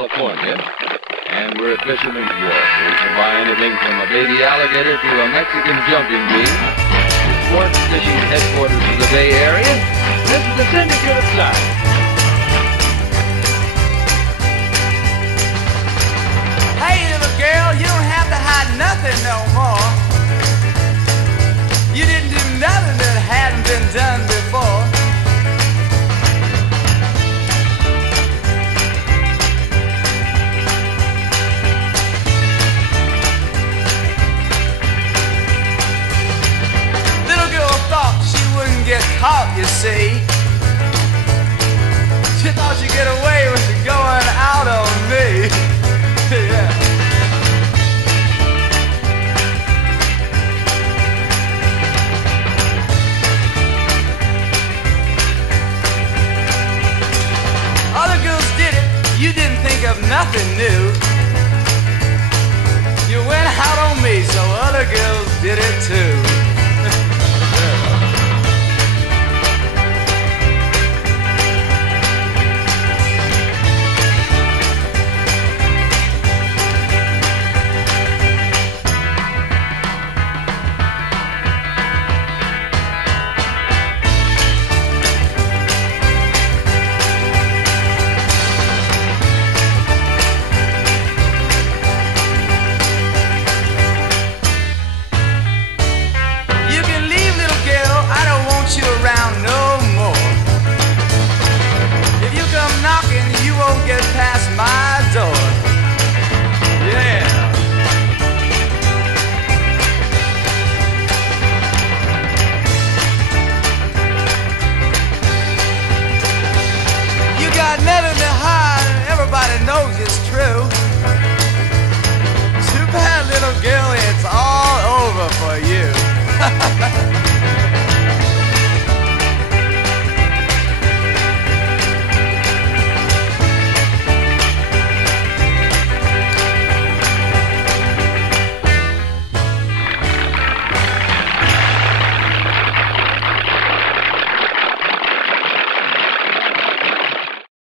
California, and we're at Fisherman's Wharf. We supply anything from a baby alligator to a Mexican jumping bean. Sport fishing headquarters of the Bay Area. This is the Syndicate of Science. Hey, little girl, you don't have to hide nothing no more. You didn't do nothing that hadn't been done before. Little girl thought she wouldn't get caught, you see. She thought she'd get away with going out on me. Yeah. Other girls did it, you didn't think of nothing new. You went out on me, so other girls did it too. You around no more. If you come knocking, you won't get past my door. Yeah. You got nothing to hide, and everybody knows it's true. Too bad, little girl, it's all over for you.